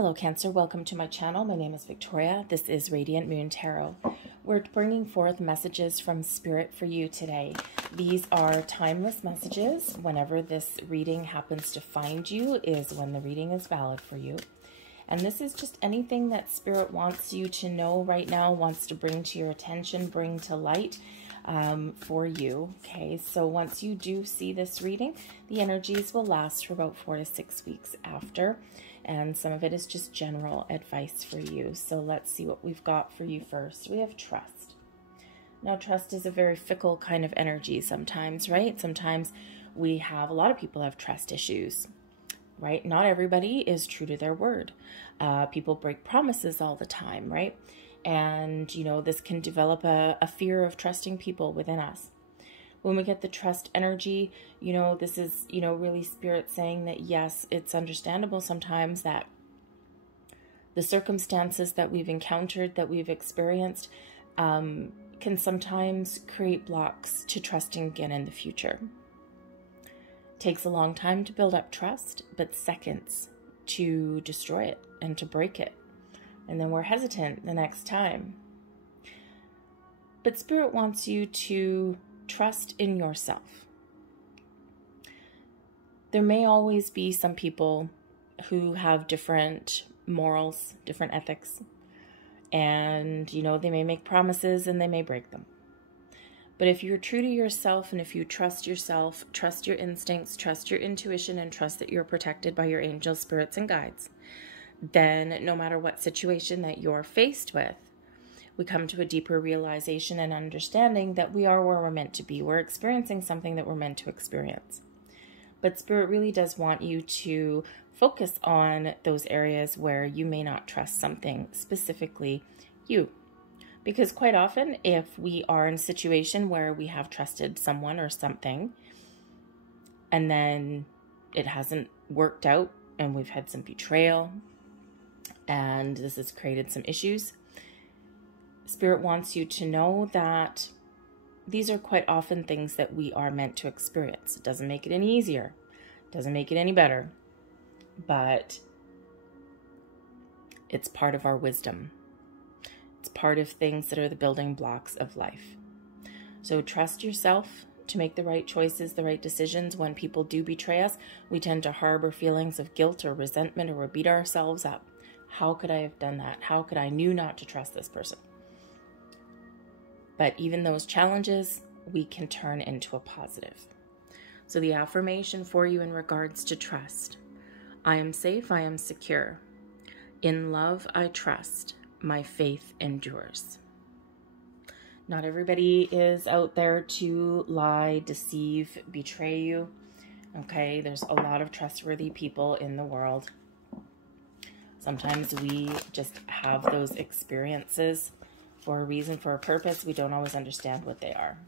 Hello Cancer, welcome to my channel. My name is Victoria. This is Radiant Moon Tarot. We're bringing forth messages from Spirit for you today. These are timeless messages. Whenever this reading happens to find you is when the reading is valid for you. And this is just anything that Spirit wants you to know right now, wants to bring to your attention, bring to light for you. Okay, so once you do see this reading, the energies will last for about 4 to 6 weeks after. And some of it is just general advice for you. So let's see what we've got for you first. We have trust. Now, trust is a very fickle kind of energy sometimes, right? Sometimes we have, a lot of people have trust issues, right? Not everybody is true to their word. People break promises all the time, right? And, you know, this can develop a fear of trusting people within us. When we get the trust energy, you know, this is, you know, really Spirit saying that, yes, it's understandable sometimes that the circumstances that we've encountered, that we've experienced, can sometimes create blocks to trusting again in the future. It takes a long time to build up trust, but seconds to destroy it and to break it. And then we're hesitant the next time. But Spirit wants you to trust in yourself. There may always be some people who have different morals, different ethics, and, you know, they may make promises and they may break them. But if you're true to yourself and if you trust yourself, trust your instincts, trust your intuition, and trust that you're protected by your angels, spirits, and guides, then no matter what situation that you're faced with, we come to a deeper realization and understanding that we are where we're meant to be. We're experiencing something that we're meant to experience. But Spirit really does want you to focus on those areas where you may not trust something, specifically you. Because quite often, if we are in a situation where we have trusted someone or something, and then it hasn't worked out, and we've had some betrayal, and this has created some issues, Spirit wants you to know that these are quite often things that we are meant to experience. It doesn't make it any easier. It doesn't make it any better. But it's part of our wisdom. It's part of things that are the building blocks of life. So trust yourself to make the right choices, the right decisions. When people do betray us, we tend to harbor feelings of guilt or resentment, or we beat ourselves up. How could I have done that? How could I knew not to trust this person? But even those challenges, we can turn into a positive. So the affirmation for you in regards to trust: I am safe, I am secure. In love, I trust. My faith endures. Not everybody is out there to lie, deceive, betray you. Okay, there's a lot of trustworthy people in the world. Sometimes we just have those experiences for a reason, for a purpose. We don't always understand what they are.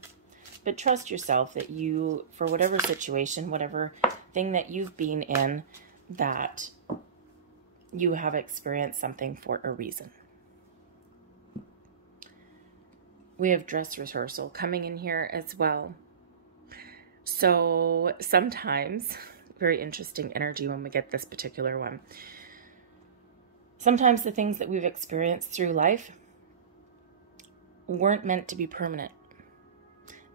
But trust yourself that you, for whatever situation, whatever thing that you've been in, that you have experienced something for a reason. We have dress rehearsal coming in here as well. So sometimes, very interesting energy when we get this particular one. Sometimes the things that we've experienced through life weren't meant to be permanent.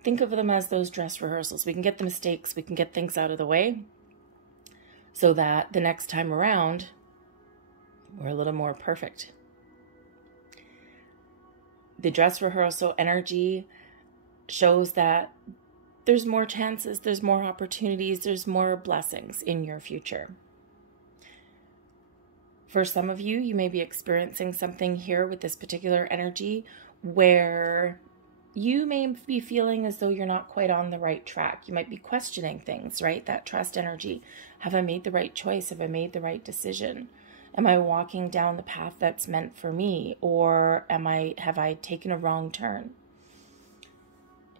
Think of them as those dress rehearsals. We can get the mistakes, we can get things out of the way so that the next time around, we're a little more perfect. The dress rehearsal energy shows that there's more chances, there's more opportunities, there's more blessings in your future. For some of you, you may be experiencing something here with this particular energy where you may be feeling as though you're not quite on the right track. You might be questioning things, right? That trust energy. Have I made the right choice? Have I made the right decision? Am I walking down the path that's meant for me? Or have I taken a wrong turn?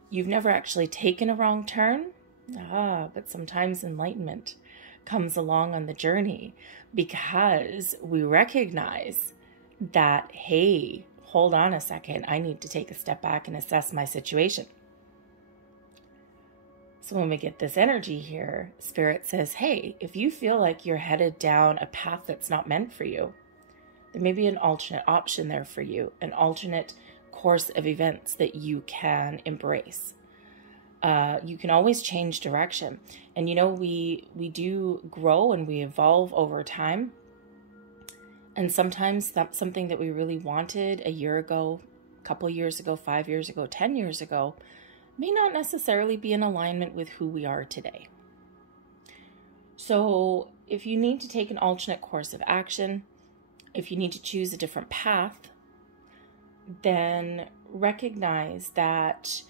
You've never actually taken a wrong turn? But sometimes enlightenment comes along on the journey because we recognize that, hey, hold on a second, I need to take a step back and assess my situation. So when we get this energy here, Spirit says, hey, if you feel like you're headed down a path that's not meant for you, There may be an alternate option there for you, an alternate course of events that you can embrace. You can always change direction. And you know, we do grow and we evolve over time. And sometimes that's something that we really wanted a year ago, a couple years ago, 5 years ago, 10 years ago, may not necessarily be in alignment with who we are today. So if you need to take an alternate course of action, if you need to choose a different path, then recognize that,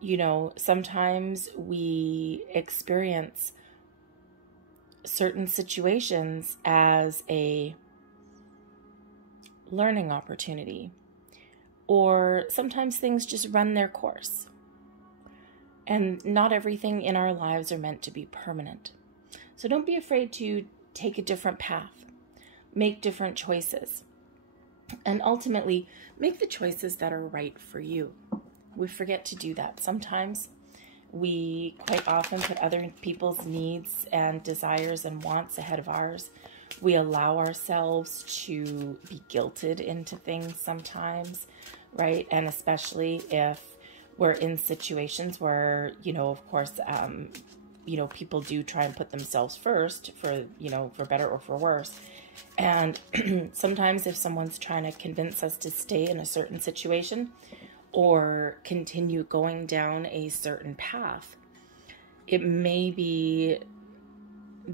you know, sometimes we experience certain situations as a learning opportunity, or sometimes things just run their course. And not everything in our lives are meant to be permanent. So don't be afraid to take a different path, make different choices, and ultimately make the choices that are right for you. We forget to do that. Sometimes we quite often put other people's needs and desires and wants ahead of ours. We allow ourselves to be guilted into things sometimes, right? And especially if we're in situations where, you know, of course, you know, people do try and put themselves first for, you know, for better or for worse. And sometimes if someone's trying to convince us to stay in a certain situation or continue going down a certain path, it may be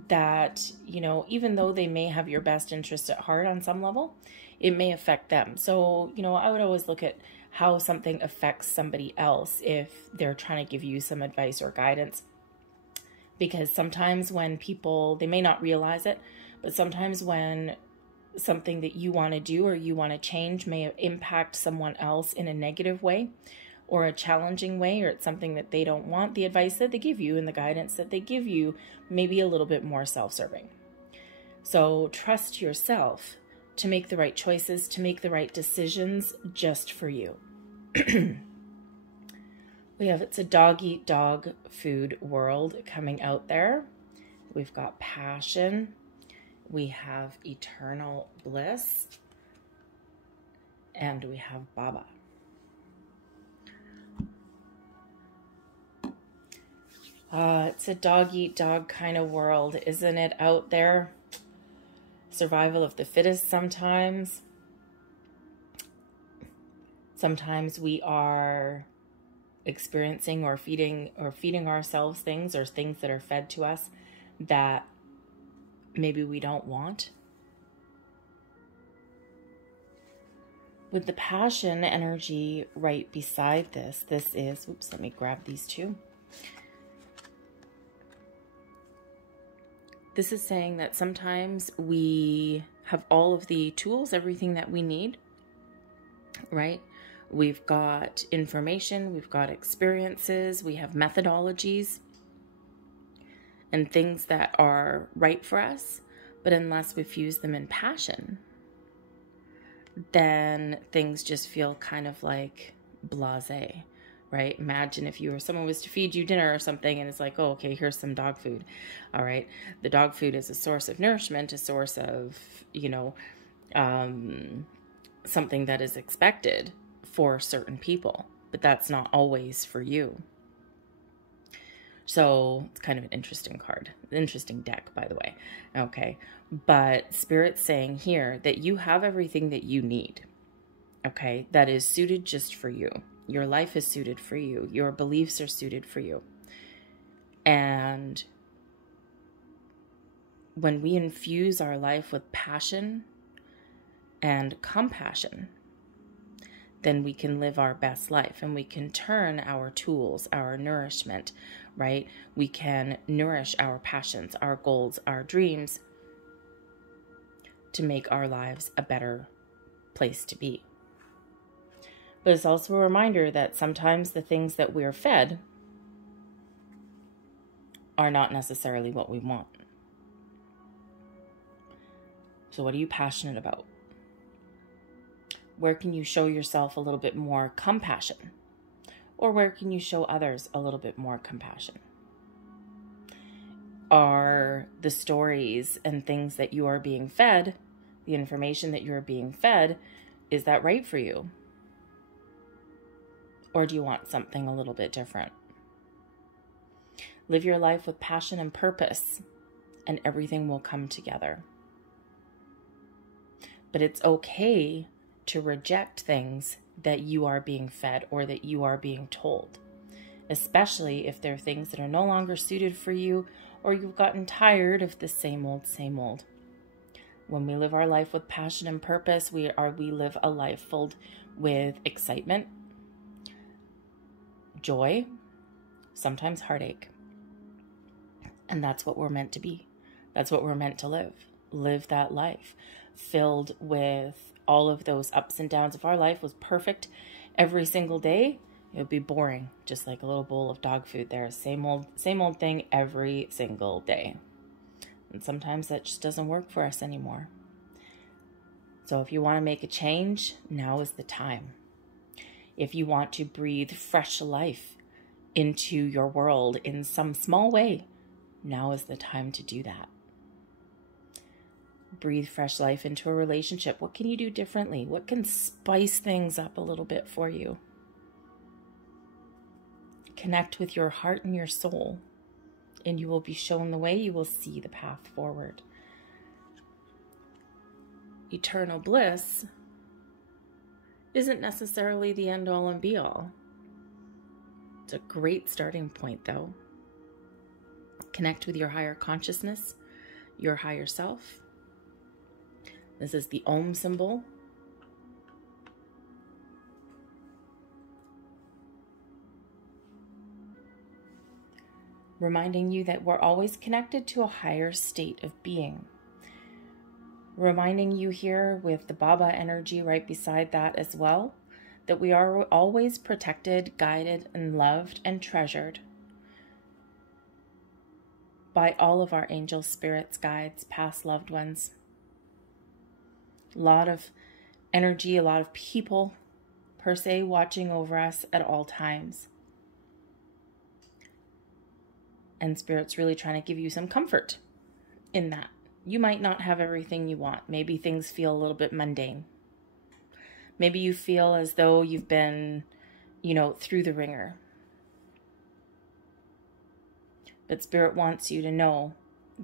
that, you know, even though they may have your best interest at heart on some level, it may affect them. So, you know, I would always look at how something affects somebody else if they're trying to give you some advice or guidance. Because sometimes when people, they may not realize it, but sometimes when something that you want to do or you want to change may impact someone else in a negative way or a challenging way, or it's something that they don't want, the advice that they give you and the guidance that they give you may be a little bit more self-serving. So trust yourself to make the right choices, to make the right decisions just for you. We have It's a Dog-Eat-Dog food world coming out there. We've got passion. We have eternal bliss. And we have Baba. It's a dog-eat-dog kind of world, isn't it, out there? Survival of the fittest sometimes. Sometimes we are experiencing or feeding ourselves things, or things that are fed to us that maybe we don't want. With the passion energy right beside this is, oops, let me grab these two. This is saying that sometimes we have all of the tools, everything that we need, right? We've got information, we've got experiences, we have methodologies and things that are right for us, but unless we fuse them in passion, then things just feel kind of like blasé, right? Imagine if someone was to feed you dinner or something and it's like, oh, okay, here's some dog food. All right. The dog food is a source of nourishment, a source of, you know, something that is expected for certain people, but that's not always for you. So it's kind of an interesting card, interesting deck, by the way. Okay. But Spirit's saying here that you have everything that you need. Okay. That is suited just for you. Your life is suited for you. Your beliefs are suited for you. And when we infuse our life with passion and compassion, then we can live our best life and we can turn our tools, our nourishment, right? We can nourish our passions, our goals, our dreams to make our lives a better place to be. But it's also a reminder that sometimes the things that we're fed are not necessarily what we want. So what are you passionate about? Where can you show yourself a little bit more compassion? Or where can you show others a little bit more compassion? Are the stories and things that you are being fed the information that you're being fed, is that right for you? Or do you want something a little bit different? Live your life with passion and purpose, and everything will come together. But it's okay to reject things that you are being fed or that you are being told, especially if they're things that are no longer suited for you, or you've gotten tired of the same old, same old. When we live our life with passion and purpose, we live a life filled with excitement, joy, sometimes heartache. And that's what we're meant to be. That's what we're meant to live. Live that life filled with all of those ups and downs. If our life was perfect every single day, it would be boring, just like a little bowl of dog food there. Same old thing every single day. And sometimes that just doesn't work for us anymore. So if you want to make a change, now is the time. If you want to breathe fresh life into your world in some small way, now is the time to do that. Breathe fresh life into a relationship. What can you do differently? What can spice things up a little bit for you? Connect with your heart and your soul, and you will be shown the way. You will see the path forward. Eternal bliss isn't necessarily the end all and be all. It's a great starting point, though. Connect with your higher consciousness, your higher self. This is the Om symbol. Reminding you that we're always connected to a higher state of being. Reminding you here with the Baba energy right beside that as well, that we are always protected, guided, and loved and treasured by all of our angels, spirits, guides, past loved ones. A lot of energy, a lot of people, per se, watching over us at all times. And Spirit's really trying to give you some comfort in that. You might not have everything you want. Maybe things feel a little bit mundane. Maybe you feel as though you've been, through the ringer. But Spirit wants you to know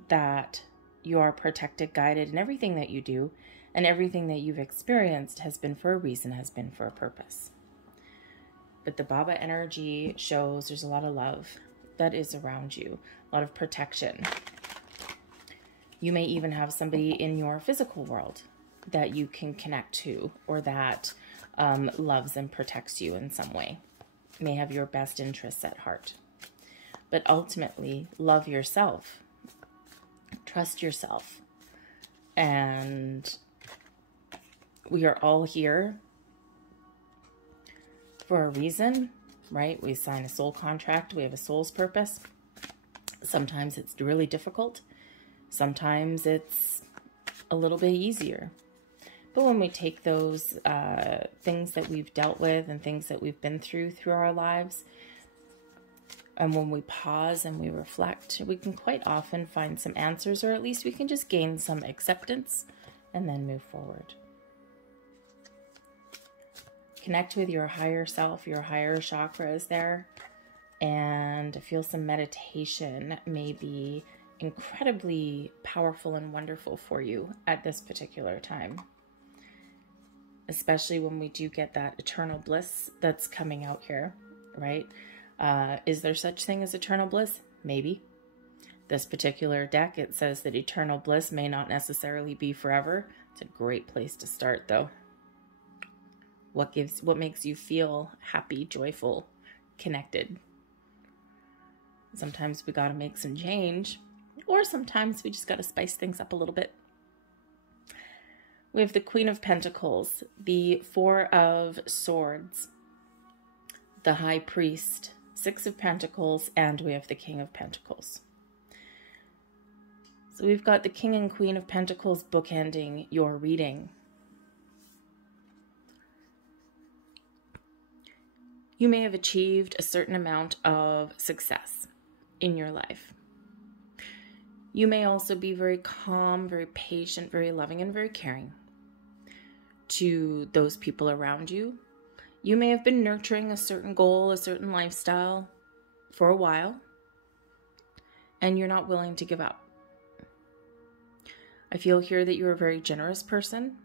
that you are protected, guided in everything that you do, and everything that you've experienced has been for a reason, has been for a purpose. But the Baba energy shows there's a lot of love that is around you, a lot of protection. You may even have somebody in your physical world that you can connect to, or that loves and protects you in some way. May have your best interests at heart. But ultimately, love yourself. Trust yourself. And we are all here for a reason, right? We sign a soul contract. We have a soul's purpose. Sometimes it's really difficult. Sometimes it's a little bit easier. But when we take those things that we've dealt with and things that we've been through our lives, and when we pause and we reflect, we can quite often find some answers, or at least we can just gain some acceptance and then move forward. Connect with your higher self, your higher chakra is there, and feel some meditation may be incredibly powerful and wonderful for you at this particular time. Especially when we do get that eternal bliss that's coming out here, right? Is there such thing as eternal bliss? Maybe. This particular deck, it says that eternal bliss may not necessarily be forever. It's a great place to start, though. What makes you feel happy, joyful, connected? Sometimes we got to make some change, or sometimes we just got to spice things up a little bit. We have the Queen of Pentacles, the Four of Swords, the High Priest, Six of Pentacles, and we have the King of Pentacles. So we've got the King and Queen of Pentacles bookending your reading. You may have achieved a certain amount of success in your life. You may also be very calm, very patient, very loving, and very caring to those people around you. You may have been nurturing a certain goal, a certain lifestyle for a while, and you're not willing to give up. I feel here that you're a very generous person,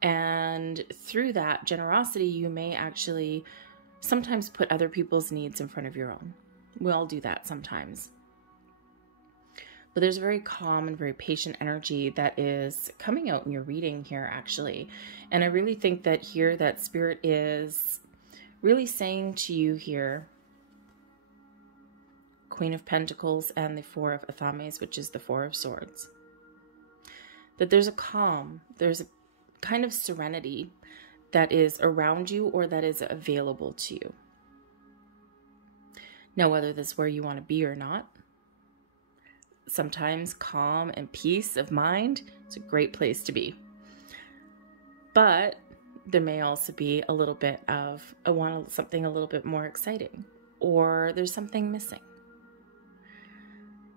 and through that generosity, you may actually sometimes put other people's needs in front of your own. We all do that sometimes. But there's a very calm and very patient energy that is coming out in your reading here, actually. And I really think that here that Spirit is really saying to you here, Queen of Pentacles and the Four of Athames, which is the Four of Swords, that there's a calm, there's a kind of serenity that is around you or that is available to you. Now, whether this is where you want to be or not, sometimes calm and peace of mind is a great place to be. But there may also be a little bit of, I want something a little bit more exciting, or there's something missing.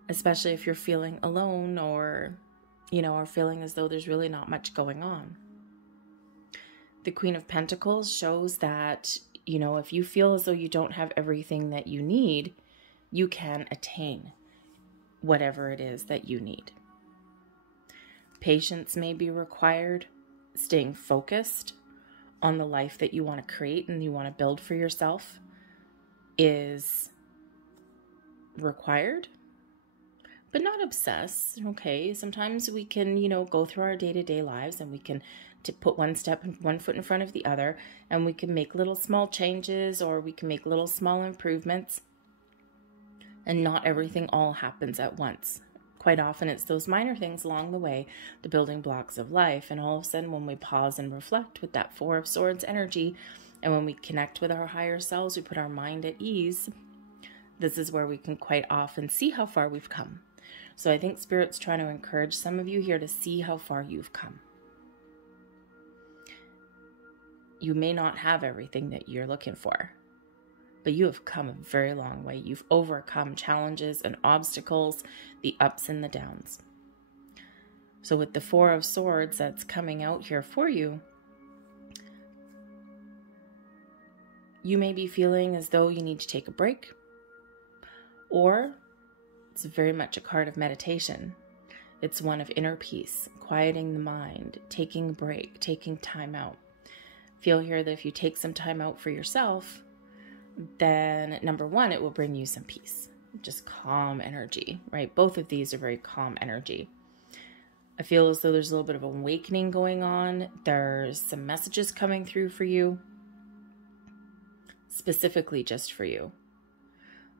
Especially if you're feeling alone or, or feeling as though there's really not much going on. The Queen of Pentacles shows that, if you feel as though you don't have everything that you need, you can attain whatever it is that you need. Patience may be required. Staying focused on the life that you want to create and you want to build for yourself is required, but not obsess. Okay, sometimes we can, go through our day-to-day lives and we can put one foot in front of the other, and we can make little small changes, or we can make little small improvements, and not everything all happens at once. Quite often it's those minor things along the way, the building blocks of life, and all of a sudden when we pause and reflect with that Four of Swords energy, and when we connect with our higher selves, we put our mind at ease, this is where we can quite often see how far we've come. So I think Spirit's trying to encourage some of you here to see how far you've come. You may not have everything that you're looking for, but you have come a very long way. You've overcome challenges and obstacles, the ups and the downs. So with the Four of Swords that's coming out here for you, you may be feeling as though you need to take a break, or it's very much a card of meditation. It's one of inner peace, quieting the mind, taking a break, taking time out. Feel here that if you take some time out for yourself, then number one, it will bring you some peace, just calm energy, right? Both of these are very calm energy. I feel as though there's a little bit of awakening going on. There's some messages coming through for you, specifically just for you.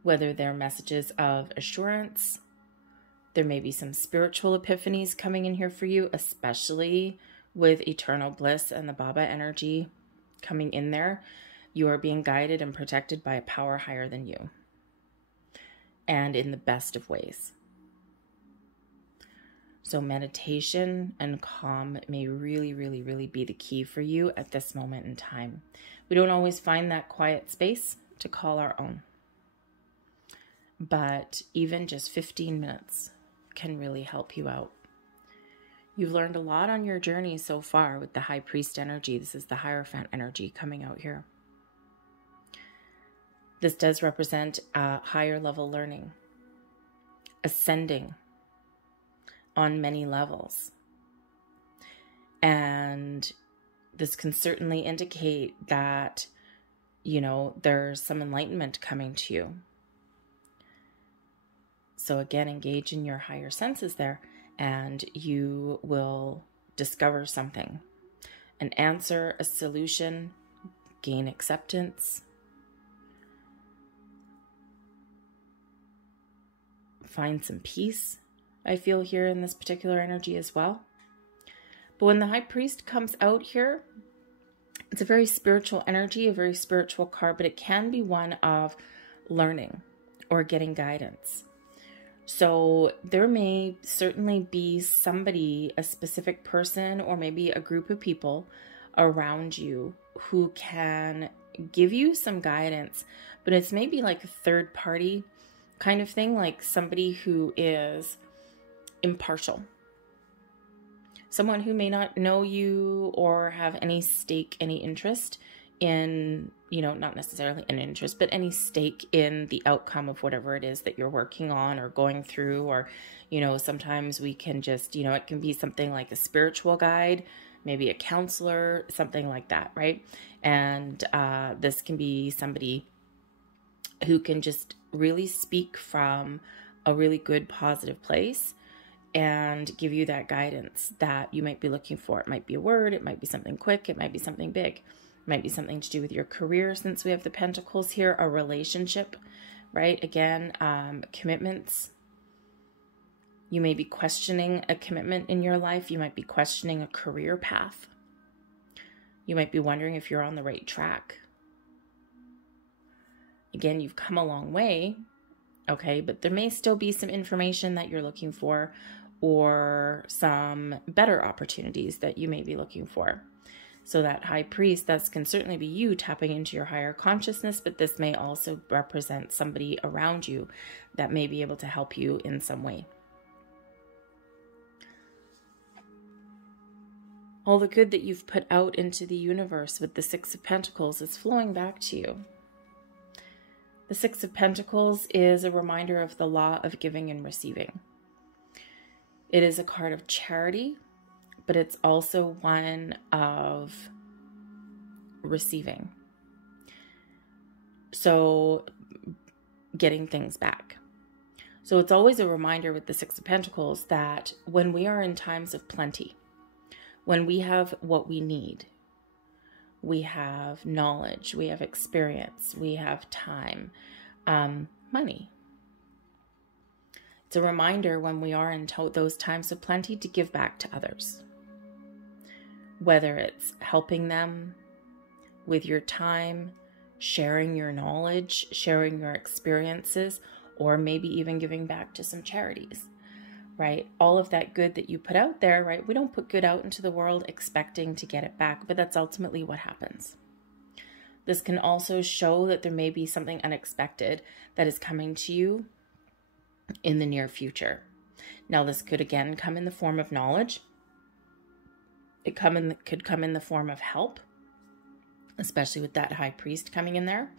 Whether they're messages of assurance, there may be some spiritual epiphanies coming in here for you, especially with eternal bliss and the Baba energy coming in there. You are being guided and protected by a power higher than you, and in the best of ways. So meditation and calm may really, really, really be the key for you at this moment in time. We don't always find that quiet space to call our own, but even just 15 minutes can really help you out. You've learned a lot on your journey so far with the High Priest energy. This is the Hierophant energy coming out here. This does represent a higher level learning, ascending on many levels. And this can certainly indicate that, there's some enlightenment coming to you. So again, engage in your higher senses there, and you will discover something, an answer, a solution, gain acceptance, find some peace, I feel here in this particular energy as well. But when the High Priest comes out here, it's a very spiritual energy, a very spiritual card, but it can be one of learning or getting guidance. So there may certainly be somebody, a specific person, or maybe a group of people around you who can give you some guidance, but it's maybe like a third party kind of thing, like somebody who is impartial. Someone who may not know you or have any stake, any interest in, not necessarily an interest, but any stake in the outcome of whatever it is that you're working on or going through. Or, sometimes we can just, it can be something like a spiritual guide, maybe a counselor, something like that, right? And this can be somebody who can just really speak from a really good, positive place and give you that guidance that you might be looking for. It might be a word, it might be something quick, it might be something big, it might be something to do with your career, since we have the Pentacles here, a relationship, right? Again, commitments. You may be questioning a commitment in your life. You might be questioning a career path. You might be wondering if you're on the right track. Again, you've come a long way, okay, but there may still be some information that you're looking for, or some better opportunities that you may be looking for. So that High Priest, that can certainly be you tapping into your higher consciousness, but this may also represent somebody around you that may be able to help you in some way. All the good that you've put out into the universe with the Six of Pentacles is flowing back to you. The Six of Pentacles is a reminder of the law of giving and receiving. It is a card of charity, but it's also one of receiving. So getting things back. So it's always a reminder with the Six of Pentacles that when we are in times of plenty, when we have what we need, we have knowledge, we have experience, we have time, money. It's a reminder when we are in those times of plenty to give back to others. Whether it's helping them with your time, sharing your knowledge, sharing your experiences, or maybe even giving back to some charities, right? All of that good that you put out there, right? We don't put good out into the world expecting to get it back, but that's ultimately what happens. This can also show that there may be something unexpected that is coming to you in the near future. Now, this could again come in the form of knowledge. It could come in the form of help, especially with that High Priest coming in there.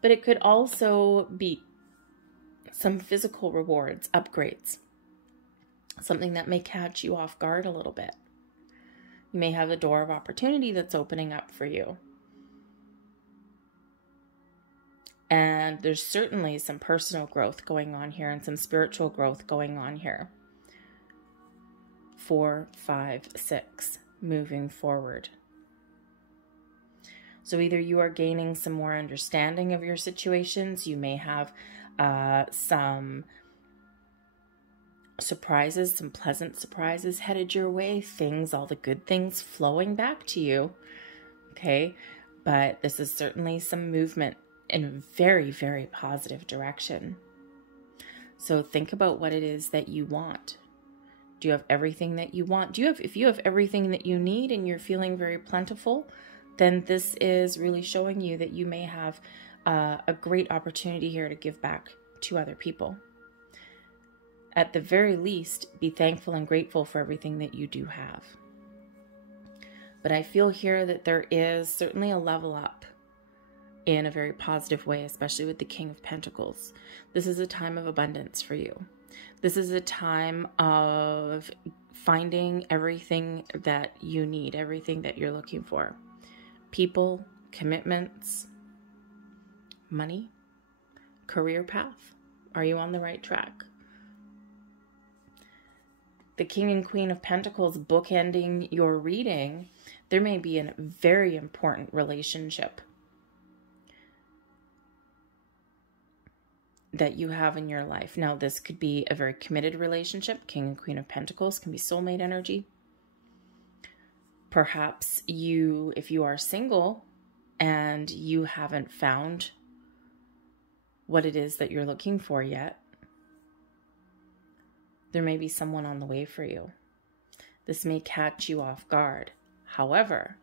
But it could also be some physical rewards, upgrades, something that may catch you off guard a little bit. You may have a door of opportunity that's opening up for you. And there's certainly some personal growth going on here and some spiritual growth going on here. 4, 5, 6, moving forward. So either you are gaining some more understanding of your situations, you may have some surprises, some pleasant surprises headed your way, all the good things flowing back to you, okay? But this is certainly some movement in a very, very positive direction. So think about what it is that you want. Do you have everything that you want? If you have everything that you need and you're feeling very plentiful, then this is really showing you that you may have a great opportunity here to give back to other people. At the very least, be thankful and grateful for everything that you do have. But I feel here that there is certainly a level up in a very positive way, especially with the King of Pentacles. This is a time of abundance for you. This is a time of finding everything that you need, everything that you're looking for. People, commitments, money, career path. Are you on the right track? The King and Queen of Pentacles bookending your reading, there may be a very important relationship that you have in your life. Now, this could be a very committed relationship. King and Queen of Pentacles can be soulmate energy. Perhaps if you are single and you haven't found what it is that you're looking for yet, there may be someone on the way for you. This may catch you off guard. However,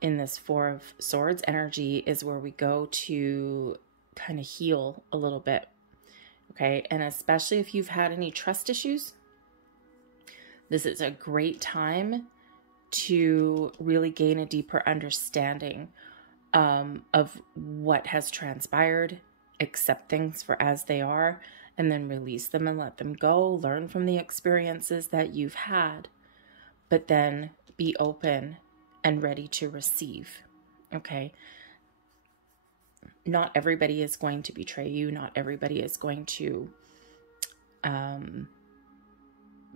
in this Four of Swords energy is where we go to kind of heal a little bit, Okay, and especially if you've had any trust issues, this is a great time to really gain a deeper understanding of what has transpired, accept things for as they are, and then release them and let them go. Learn from the experiences that you've had, but then be open and ready to receive. Okay. Not everybody is going to betray you. Not everybody is going to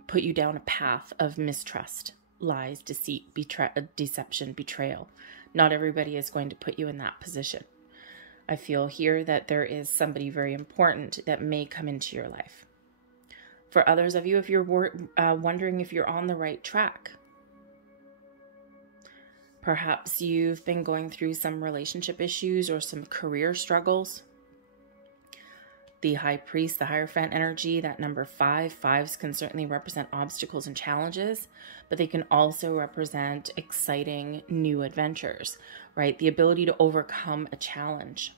put you down a path of mistrust, lies, deceit, deception, betrayal. Not everybody is going to put you in that position. I feel here that there is somebody very important that may come into your life. For others of you, if you're wondering if you're on the right track, perhaps you've been going through some relationship issues or some career struggles. The High Priest, the Hierophant energy, that number 5. Fives can certainly represent obstacles and challenges, but they can also represent exciting new adventures, right? The ability to overcome a challenge.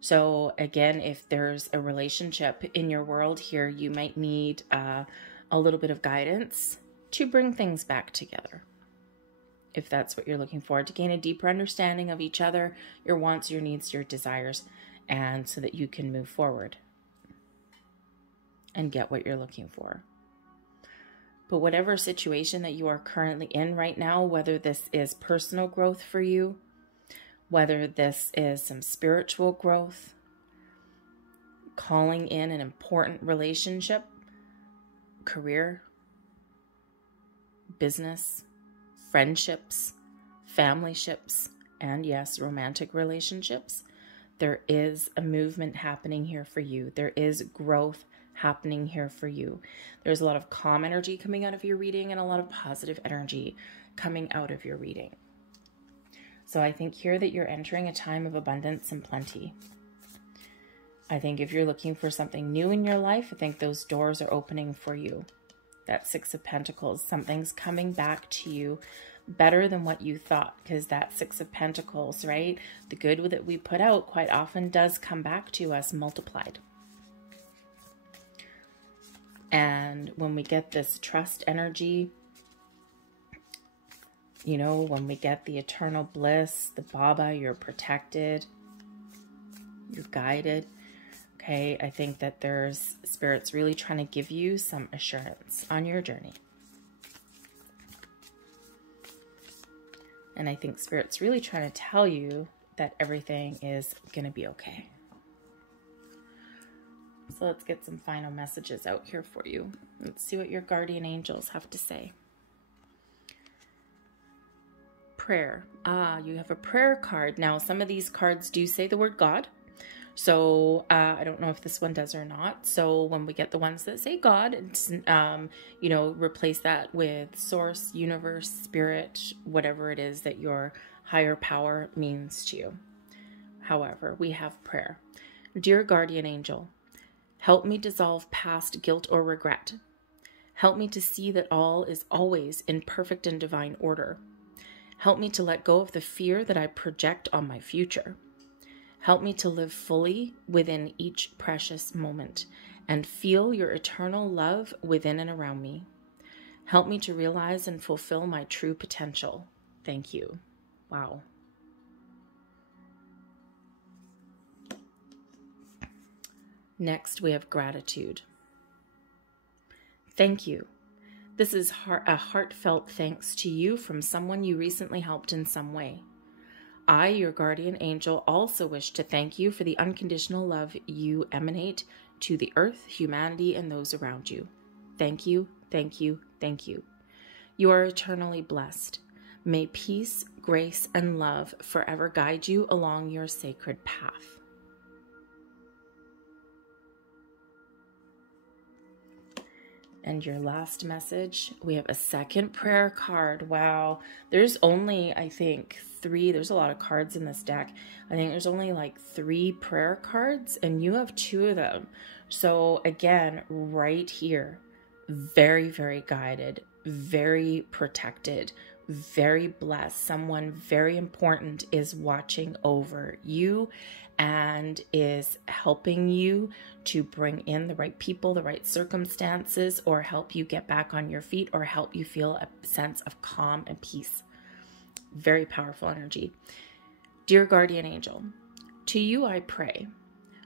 So again, if there's a relationship in your world here, you might need a little bit of guidance to bring things back together. If that's what you're looking for, to gain a deeper understanding of each other, your wants, your needs, your desires, and so that you can move forward and get what you're looking for. But whatever situation that you are currently in right now, whether this is personal growth for you, whether this is some spiritual growth, calling in an important relationship, career, business, friendships, family ships, and yes, romantic relationships, there is a movement happening here for you. There is growth happening here for you. There's a lot of calm energy coming out of your reading and a lot of positive energy coming out of your reading. So I think here that you're entering a time of abundance and plenty. I think if you're looking for something new in your life, I think those doors are opening for you. That 6 of Pentacles, something's coming back to you better than what you thought, because that 6 of Pentacles, right? The good that we put out quite often does come back to us multiplied. And when we get this trust energy, you know, when we get the eternal bliss, the Baba, you're protected, you're guided. Okay, I think that there's spirits really trying to give you some assurance on your journey. And I think Spirit's really trying to tell you that everything is going to be okay. So let's get some final messages out here for you. Let's see what your guardian angels have to say. Prayer. You have a prayer card. Now, some of these cards do say the word God. So I don't know if this one does or not. So when we get the ones that say God, it's, you know, replace that with source, universe, spirit, whatever it is that your higher power means to you. However, we have prayer. Dear guardian angel, help me dissolve past guilt or regret. Help me to see that all is always in perfect and divine order. Help me to let go of the fear that I project on my future. Help me to live fully within each precious moment and feel your eternal love within and around me. Help me to realize and fulfill my true potential. Thank you. Wow. Next, we have gratitude. Thank you. This is a heartfelt thanks to you from someone you recently helped in some way. I, your guardian angel, also wish to thank you for the unconditional love you emanate to the earth, humanity, and those around you. Thank you, thank you, thank you. You are eternally blessed. May peace, grace, and love forever guide you along your sacred path. And your last message, we have a second prayer card. Wow. There's only, I think, 3. There's a lot of cards in this deck. I think there's only like 3 prayer cards, and you have 2 of them. So again, right here, very, very guided, very protected, very blessed. Someone very important is watching over you and is helping you to bring in the right people, the right circumstances, or help you get back on your feet, or help you feel a sense of calm and peace. Very powerful energy. Dear guardian angel, to you I pray.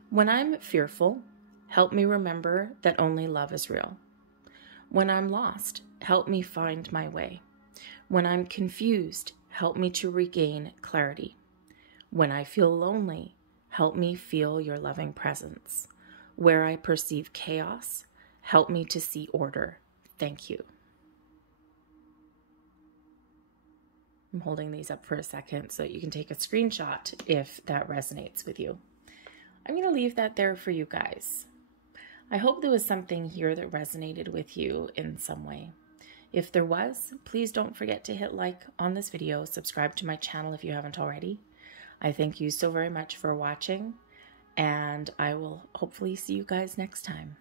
When I'm fearful, help me remember that only love is real. When I'm lost, help me find my way. When I'm confused, help me to regain clarity. When I feel lonely, help me feel your loving presence. Where I perceive chaos, help me to see order. Thank you. I'm holding these up for a second so that you can take a screenshot if that resonates with you. I'm going to leave that there for you guys. I hope there was something here that resonated with you in some way. If there was, please don't forget to hit like on this video, subscribe to my channel if you haven't already. I thank you so very much for watching, and I will hopefully see you guys next time.